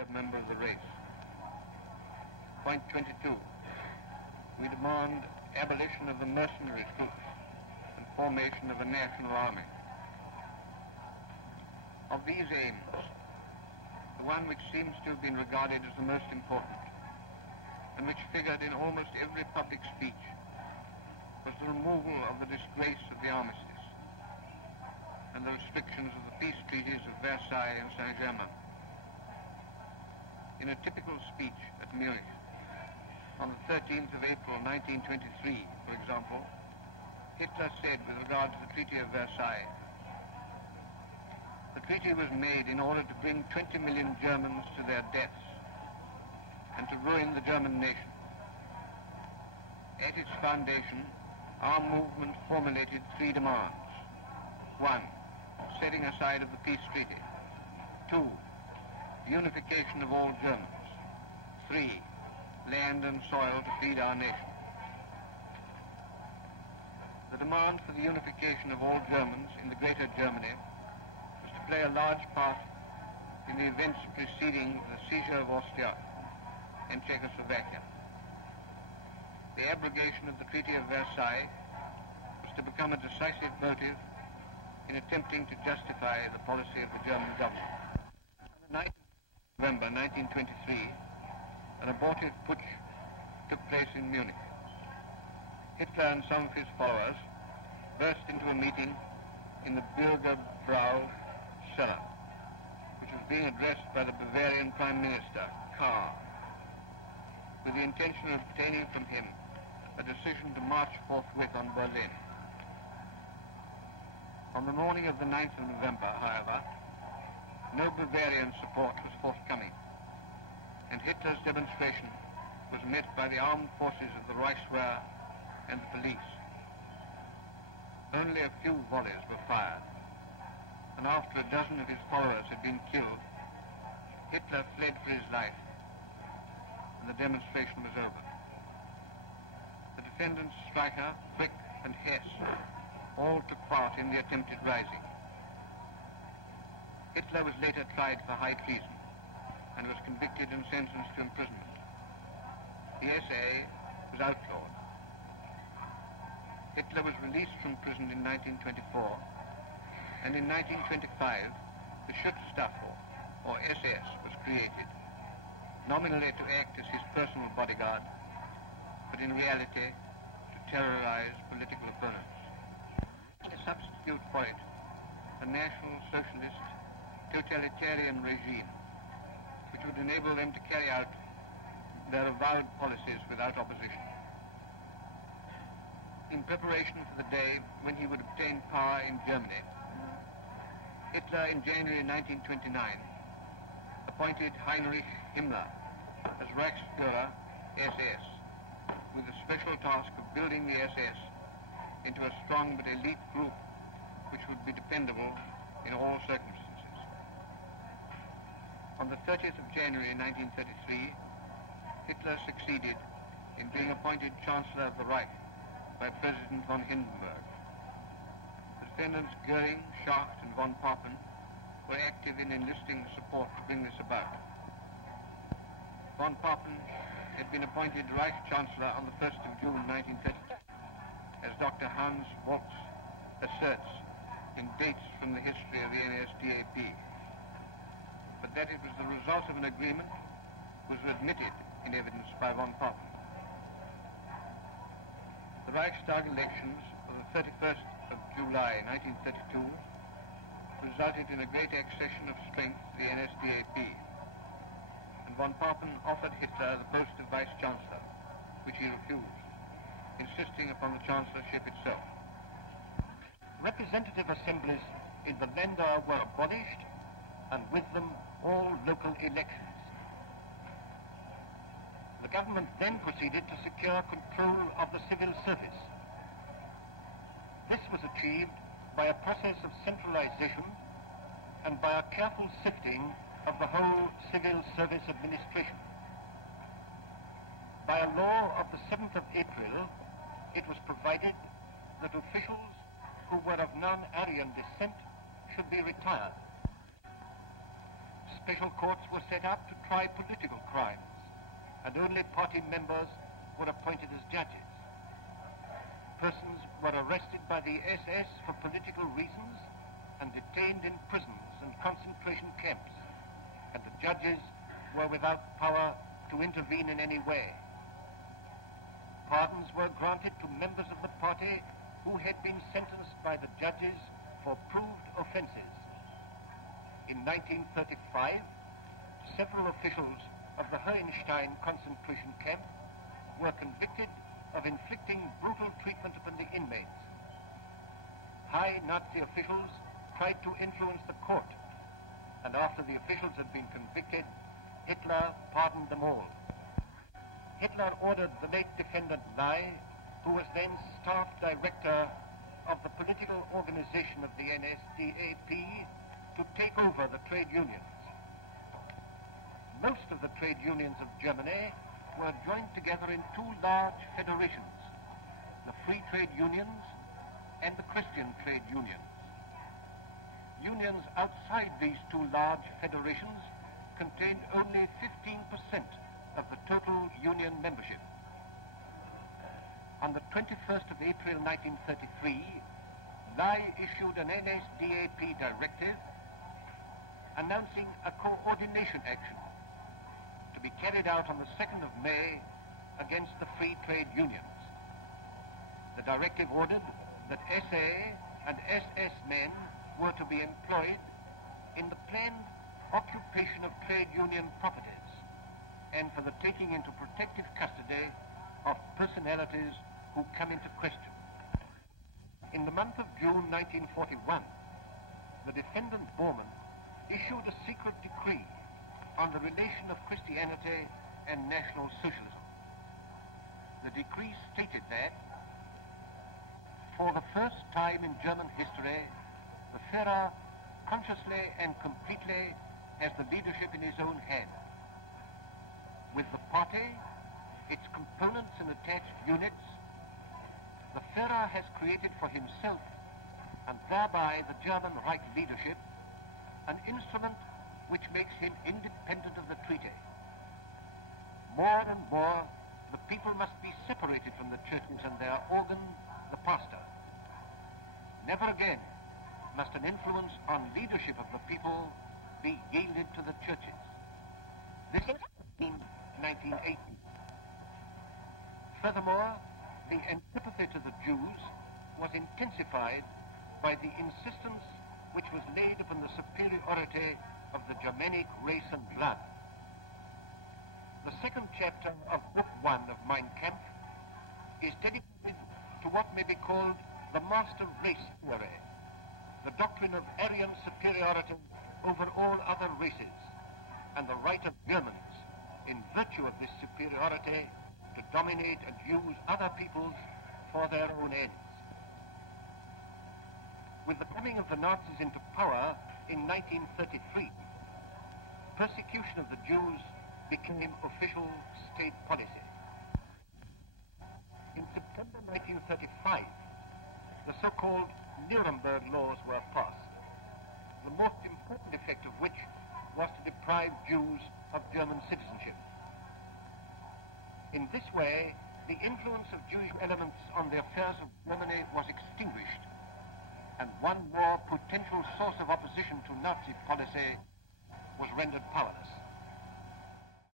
a member of the race. Point 22. We demand abolition of the mercenary troops and formation of a national army. Of these aims, the one which seems to have been regarded as the most important, and which figured in almost every public speech, was the removal of the disgrace of the armistice and the restrictions of the peace treaties of Versailles and Saint-Germain. In a typical speech at Munich, on the 13th of April 1923, for example, Hitler said with regard to the Treaty of Versailles, "The treaty was made in order to bring 20 million Germans to their deaths and to ruin the German nation. At its foundation, our movement formulated 3 demands. 1. Setting aside of the peace treaty. 2. Unification of all Germans. 3. Land and soil to feed our nation." The demand for the unification of all Germans in the Greater Germany was to play a large part in the events preceding the seizure of Austria and Czechoslovakia. The abrogation of the Treaty of Versailles was to become a decisive motive in attempting to justify the policy of the German government. On the 9th of November 1923, an abortive putsch took place in Munich. Hitler and some of his followers burst into a meeting in the Bürgerbrau cellar, which was being addressed by the Bavarian Prime Minister, Kahr, with the intention of obtaining from him a decision to march forthwith on Berlin. On the morning of the 9th of November, however, no Bavarian support was forthcoming, and Hitler's demonstration was met by the armed forces of the Reichswehr and the police. Only a few volleys were fired, and after a dozen of his followers had been killed, Hitler fled for his life, and the demonstration was over. The defendants Streicher, Frick, and Hess all took part in the attempted rising. Hitler was later tried for high treason and was convicted and sentenced to imprisonment. The SA was outlawed. Hitler was released from prison in 1924, and in 1925 the Schutzstaffel, or SS, was created, nominally to act as his personal bodyguard, but in reality to terrorize political opponents. To substitute for it a National Socialist totalitarian regime, which would enable them to carry out their avowed policies without opposition. In preparation for the day when he would obtain power in Germany, Hitler in January 1929 appointed Heinrich Himmler as Reichsführer SS, with the special task of building the SS into a strong but elite group which would be dependable in all circumstances. On the 30th of January 1933, Hitler succeeded in being appointed Chancellor of the Reich by President von Hindenburg. The defendants Goering, Schacht, and von Papen were active in enlisting support to bring this about. Von Papen had been appointed Reich Chancellor on the 1st of June 1932, as Dr. Hans Waltz asserts in dates from the history of the NSDAP. But that it was the result of an agreement was admitted in evidence by von Papen. The Reichstag elections of the 31st of July 1932 resulted in a great accession of strength to the NSDAP, and von Papen offered Hitler the post of Vice-Chancellor, which he refused, insisting upon the Chancellorship itself. Representative assemblies in the Länder were abolished, and with them all local elections. The government then proceeded to secure control of the civil service. This was achieved by a process of centralization and by a careful sifting of the whole civil service administration. By a law of the 7th of April, it was provided that officials who were of non-Aryan descent should be retired. Special courts were set up to try political crimes, and only party members were appointed as judges. Persons were arrested by the SS for political reasons and detained in prisons and concentration camps, and the judges were without power to intervene in any way. Pardons were granted to members of the party who had been sentenced by the judges for proved offenses. In 1935, several officials of the Hohenstein concentration camp were convicted of inflicting brutal treatment upon the inmates. High Nazi officials tried to influence the court, and after the officials had been convicted, Hitler pardoned them all. Hitler ordered the late defendant Lai, who was then staff director of the political organization of the NSDAP, to take over the trade unions. Most of the trade unions of Germany were joined together in two large federations, the Free Trade Unions and the Christian Trade Unions. Unions outside these two large federations contained only 15% of the total union membership. On the 21st of April 1933, Lai issued an NSDAP directive announcing a coordination action to be carried out on the 2nd of May against the free trade unions. The directive ordered that SA and SS men were to be employed in the planned occupation of trade union properties and for the taking into protective custody of personalities who come into question. In the month of June 1941, the defendant Bormann issued a secret decree on the relation of Christianity and National Socialism. The decree stated that, for the first time in German history, the Führer consciously and completely has the leadership in his own hand. With the party, its components and attached units, the Führer has created for himself, and thereby the German Reich leadership, an instrument which makes him independent of the treaty. More and more, the people must be separated from the churches and their organ, the pastor. Never again must an influence on leadership of the people be yielded to the churches. This in 1980. Furthermore, the antipathy to the Jews was intensified by the insistence which was laid upon the superiority of the Germanic race and blood. The second chapter of Book 1 of Mein Kampf is dedicated to what may be called the master race theory, the doctrine of Aryan superiority over all other races, and the right of Germans, in virtue of this superiority, to dominate and use other peoples for their own ends. With the coming of the Nazis into power in 1933, persecution of the Jews became official state policy. In September 1935, the so-called Nuremberg laws were passed, the most important effect of which was to deprive Jews of German citizenship. In this way, the influence of Jewish elements on the affairs of Germany was extinguished, and one more potential source of opposition to Nazi policy was rendered powerless.